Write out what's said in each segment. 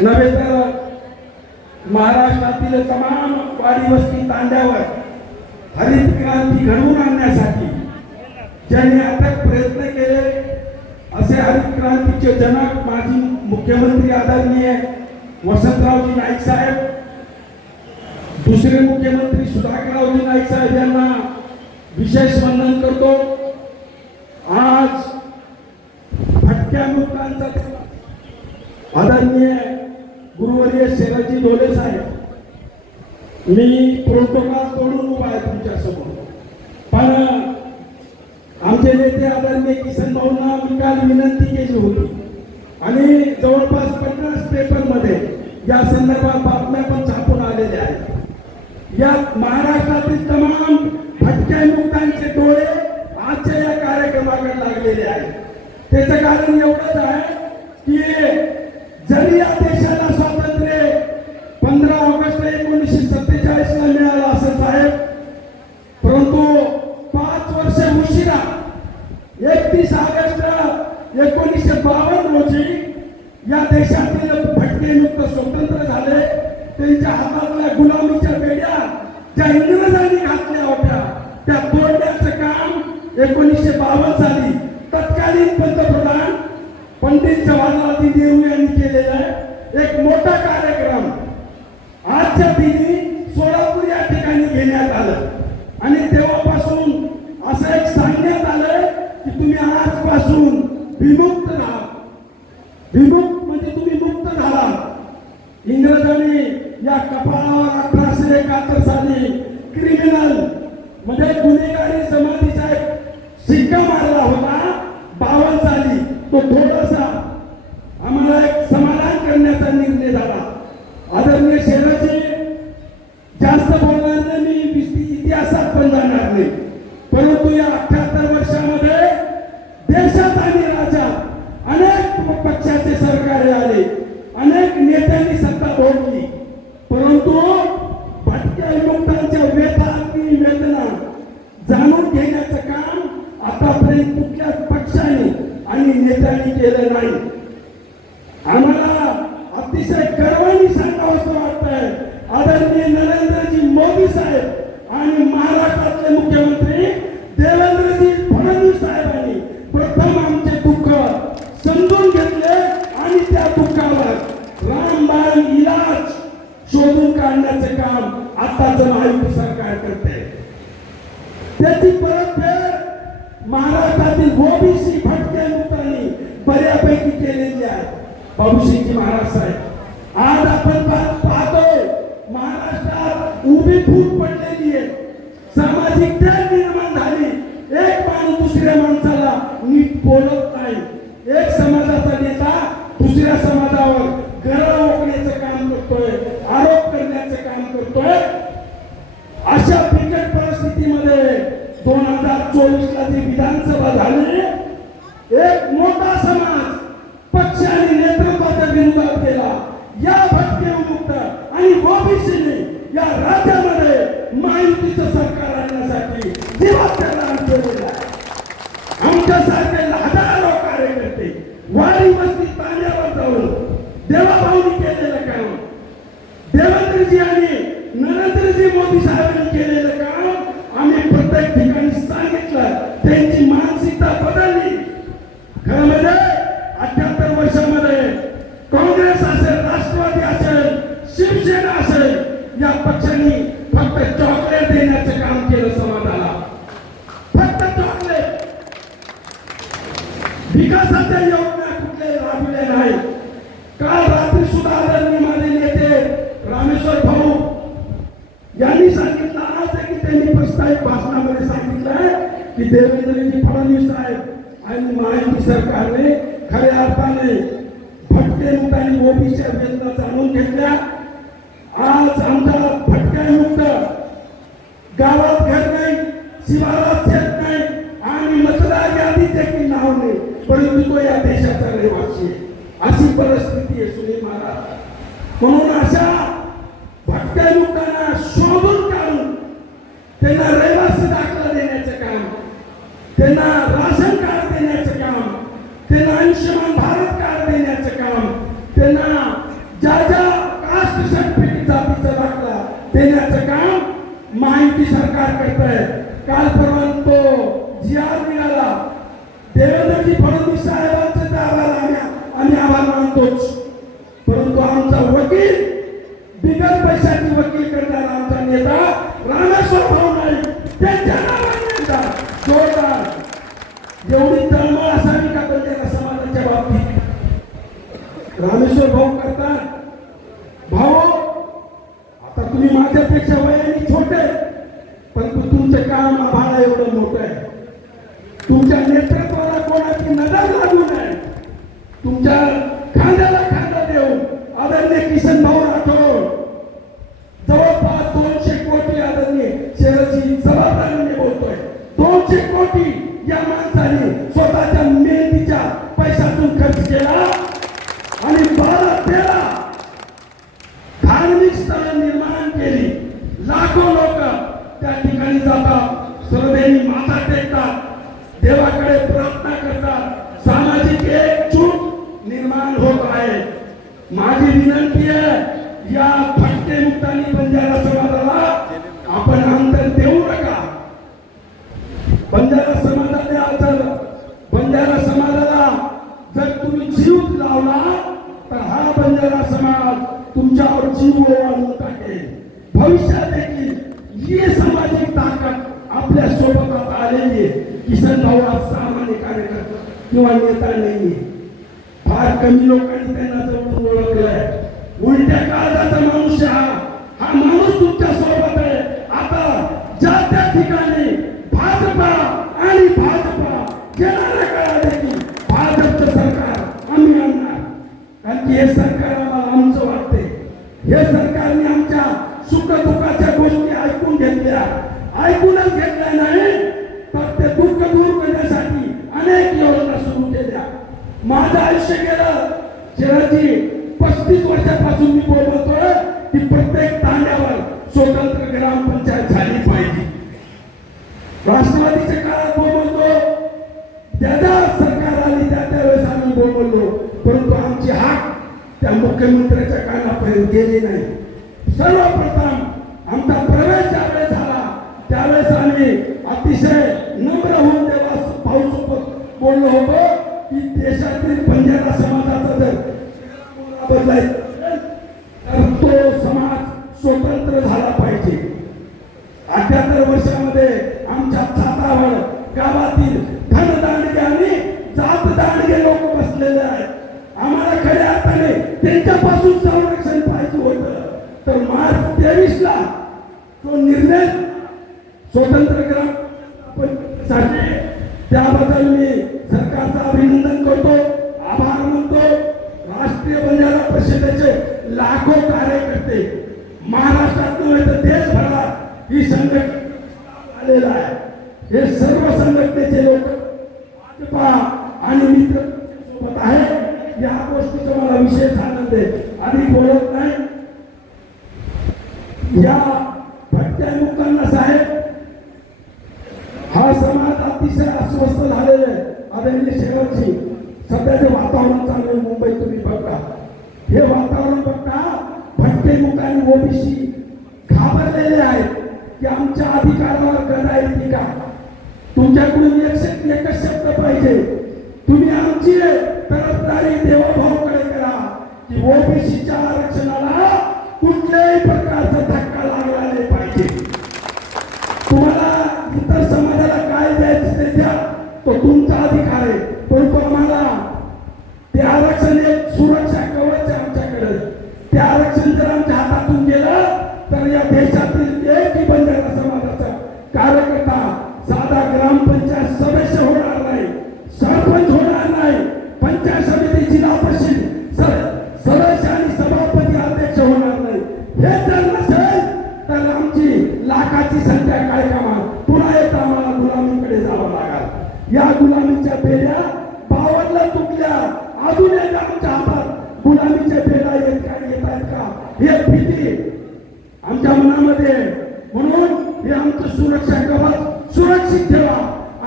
नव्हे तर महाराष्ट्रातील तमाम वाडी वस्ती तांड्यावर हरित क्रांती घडवून आणण्यासाठी ज्यांनी अथक प्रयत्न केले असे हरित क्रांतीचे जनक माजी मुख्यमंत्री आदरणीय वसंतरावजी नाईक साहेब दुसरे मुख्यमंत्री सुधाकररावजी नाईक साहेब यांना विशेष वंदन करतो आज भटक्या मुक्तांचा आदरणीय गुरुवर्य शेराजी ढोले साहेब. मी प्रोटोकॉल तोडून उभा आहे तुमच्यासमोर पण आमचे नेते आदरणीय किसन भाऊंना मी काल विनंती केली होती. आणि जवळपास पन्नास पेपरमध्ये या संदर्भात बातम्या पण छापून आलेल्या आहेत. या महाराष्ट्रातील तमाम भटक्या मुक्तांचे डोळे आजच्या या कार्यक्रमाकडे लागलेले आहेत. त्याचं कारण एवढंच आहे की जरी या देशाला स्वातंत्र्य पंधरा ऑगस्ट एकोणीसशे सत्तेचाळीस ला मिळालं असं साहेब परंतु पाच वर्ष उशिरा एकतीस ऑगस्ट एकोणीसशे बावन्न रोजी या देशातील भटके मुक्त स्वतंत्र झाले त्यांच्या हातातल्या गुलामीच्या बेड्या ज्या इंग्रजांनी घातल्या होत्या त्या तोडण्याचं काम एकोणीसशे बावन्न साली तत्कालीन पंतप्रधान पंडित जवाहरलाल नेहरू यांनी केलेला आहे एक मोठा कार्यक्रम आजच्या दिनी सोलापूर या ठिकाणी घेण्यात आलं. आणि तेव्हापासून असं एक सांगण्यात आलं की तुम्ही आजपासून विमुक्त राहा. विमुक्त म्हणजे तुम्ही मुक्त झाला. इंग्रजांनी या कपाळावर अठराशे एकाहत्तर साली क्रिमिनल म्हणजे गुन्हेगारी जमातीचा एक शिक्का मारला होता. बावन साली तो थोडासा आम्हाला एक समाधान करण्याचा निर्णय झाला आदरणीय शेराजी जास्त बोलणार नाही मी विस- इतिहासात पण जाणार नाही परंतु या अठ्याहत्तर वर्षामध्ये देशात आणि राज्यात अनेक प- पक्षाचे सरकारे आले अनेक नेत्यांनी सत्ता भोगली परंतु भटक्या युवकांच्या वेथा आणि वेदना जाणून घेण्याचं काम आतापर्यंत कुठल्याच पक्षाने आणि नेत्यांनी केलं नाही आम्हाला अतिशय गर्वाने सांगावं वाटतंय. आदरणीय नरेंद्रजी मोदी साहेब आणि महाराष्ट्राचे मुख्यमंत्री देवेंद्रजी फडणवीस साहेबांनी प्रथम आमचे दुःख समजून घेतले आणि त्या दुःखावर रामबाण इलाज शोधून काढण्याचे काम आताच महायुती सरकार करते. त्याची परतफेड महाराष्ट्रातील ओबीसी फटके मुक्तांनी बऱ्यापैकी केलेली आहे. बाबूसिंगजी महाराज साहेब आज आपण पाहतोय महाराष्ट्रात उभी फूट पडलेली आहे. सामाजिक तेढ निर्माण झाली. एक माणूस दुसऱ्या माणसाला नीट बोलत नाही. एक समाजाचा नेता दुसऱ्या समाज गरळ ओकण्याचं काम करतोय आरोप करण्याचं काम करतोय अशा बिकट परिस्थितीमध्ये दोन हजार चोवीस ला जी विधानसभा झाली एक मोठा समाज पक्ष आणि नेतृत्वाच्या विरोधात गेला या भटके मुक्त आणि ओबीसीने या राज्यामध्ये महायुतीचं सरकार आणण्यासाठी जीवात त्याला ठेवलेला आहे आमच्यासारखे हजारो कार्यकर्ते वाडी वस्ती तांड्यावर जाऊन देवाभाऊनी केलेलं काम देवेंद्रजी आणि नरेंद्रजी मोदी साहेबांनी केलेलं काम आम्ही प्रत्येक ठिकाणी सांगितलं त्यांची मानसिकता बदलली खरं म्हणजे अठ्याहत्तर वर्षामध्ये काँग्रेस असेल राष्ट्रवादी असेल शिवसेना असेल या पक्षांनी फक्त चॉकलेट देण्याचं काम केलं समाजाला फक्त चॉकलेट विकासाच्या योजना कुठले राबविले नाही काल रात्री सुद्धा आदरणीय माझे नेते रामेश्वर भाऊ यांनी सांगितलं आज की त्यांनी प्रस्तावित भाषणामध्ये सांगितलंय की देवेंद्रजी फडणवीस साहेब आणि महायुती सरकारने खऱ्या अर्थाने भटके मुक्त आणि ओबीच्या वेदना जाणून घेतल्या. आज आमचा भटक्या मुक्त. गावात घर नाही शिवारात शेत नाही आणि मतदार यादीत देखील नाव नाही परंतु तो या देशाचा रहिवासी आहे. अशी परिस्थिती आहे सुनील महाराज. म्हणून अशा भटक्या लोकांना शोधून काढून त्यांना त्यांना राशन कार्ड देण्याचं काम त्यांना आयुष्यमान भारत कार्ड देण्याचं काम त्यांना ज्या ज्या कास्ट सर्टिफिकेट जातीचा दाखला देण्याचं काम माहिती सरकार करत आहे काल परवा तो जी आर मिळाला. देवेंद्रजी फडणवीस साहेबांचा त्या आभार आम्ही आम्ही आभार मानतोच. परंतु आमचा वकील बिगर पैशाची वकील करणारा आमचा नेता एवढी तळमळ असावी का बंजारा समाजाच्या बाबतीत? रामेश्वर भाऊ करतात. भाऊ आता तुम्ही माझ्यापेक्षा वयाने छोटे पण तुमचं काम आम्हाला एवढं मोठं आहे. तुमच्या नेतृत्वाला कोणाची नजर लागू नये. तुमच्या खांद्याला खांदा देऊन आदरणीय किसन भाऊ माझी विनंती आहे या फटके मुक्तानी बंजारा समाजाला आपण अंतर देऊ नका बंजारा समाजाने आज बंजारा समाजाला जर तुम्ही जीव लावला तर हा बंजारा समाज तुमच्यावर जीव ओवाळून टाकेल भविष्यात देखील ही सामाजिक ताकद आपल्यासोबत आलेली आहे किसन भाऊ आज सामान्य कार्यकर्ता किंवा नेता नाहीये फार कमी लोकांनी त्यांना जवळून ओळखलंय. उलट्या काळाचा माणूस हा. हा माणूस तुमच्यासोबत आहे. आता ज्या त्या ठिकाणी भाजपा आणि भाजपा येणाऱ्या काळात देखील भाजपचं सरकार आम्ही आणणार. कारण की हे सरकार आम्हाला आमचं वाटते हे सरकारने आमच्या सुख दुःखाच्या गोष्टी ऐकून घेतल्या. ऐकूनच घेतल्या नाही तर ते दुःख दूर करण्यासाठी अनेक योजना सुरू केल्या. माझं आयुष्य गेलं. शहराची पस्तीस वर्षापासून मी बोलवतोय की प्रत्येक तांड्यावर स्वतंत्र ग्रामपंचायत झाली पाहिजे. राष्ट्रवादीच्या काळात बोलतो ज्या सरकार आली त्या त्यावेळेस आम्ही बोलवलो परंतु आमची हाक त्या मुख्यमंत्र्याच्या कानापर्यंत गेली नाही. सर्वप्रथम आमचा प्रवेश ज्यावेळेस झाला त्यावेळेस आम्ही अतिशय नम्र होऊन देवा पाऊस बोललो होतो. की देशातील बंजारा समाजाचा जर बदलाय. तर तो समाज स्वतंत्र झाला पाहिजे. अठ्याहत्तर वर्षामध्ये आमच्या छातावर गावातील धनदांडगे आणि जात दांडगे लोक बसलेले आहेत. आम्हाला खऱ्या अर्थाने त्यांच्यापासून संरक्षण पाहिजे होतं. तर मार्च तेवीस ला तो निर्णय स्वतंत्र ग्रामसाठी त्याबद्दल मी सरकारचं अभिनंदन करतो आभार मानतो राष्ट्रीय बंजारा परिषदेचे लाखो कार्यकर्ते महाराष्ट्रात नव्हे तर देशभरात ही संघटना आलेला आहे हे सर्व संघटनेचे लोक भाजपा आणि मित्र सोबत आहे या गोष्टीचा मला विशेष आनंद आहे बोलत नाही. या भटक्या लोकांना साहेब हा समाज अतिशय अस्वस्थ झालेला आहे. आदरणीय शहराची सध्याचे वातावरण चालू आहे. मुंबई तुम्ही बघता हे वातावरण बघता भटके मुक्त ओबीसी घाबरलेले आहेत. की आमच्या अधिकारावर गदा येते का तुमच्याकडून एक एकच शब्द पाहिजे. तुम्ही आमची ఉండాలి. దేవభావం కదా ఈ ఓబీసీ చాలా రక్షణ या गुलामीच्या पेढ्या बावनला तुटल्या. अजून एक आमच्या हातात गुलामीच्या पेढ्या येत काय येत आहेत का? हे भीती आमच्या मनामध्ये. म्हणून हे आमचं सुरक्षा कवच सुरक्षित ठेवा.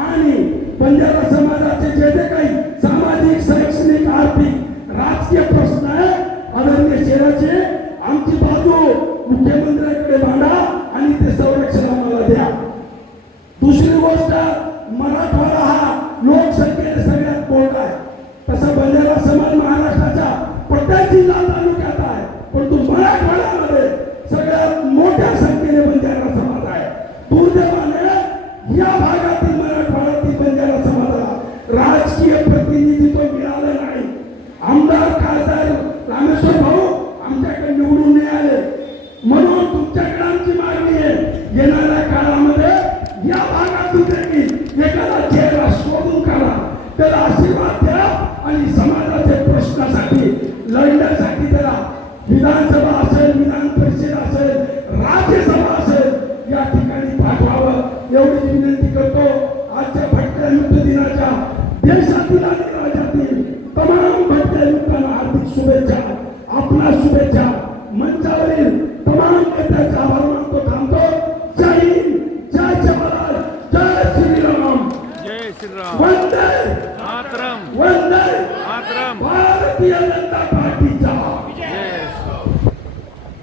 आणि पंजाब समाजाचे जे जे काही सामाजिक शैक्षणिक आर्थिक राजकीय प्रश्न आहे आदरणीय शेराचे आमची बाजू मुख्यमंत्र्यांकडे मांडा. सगळ्यात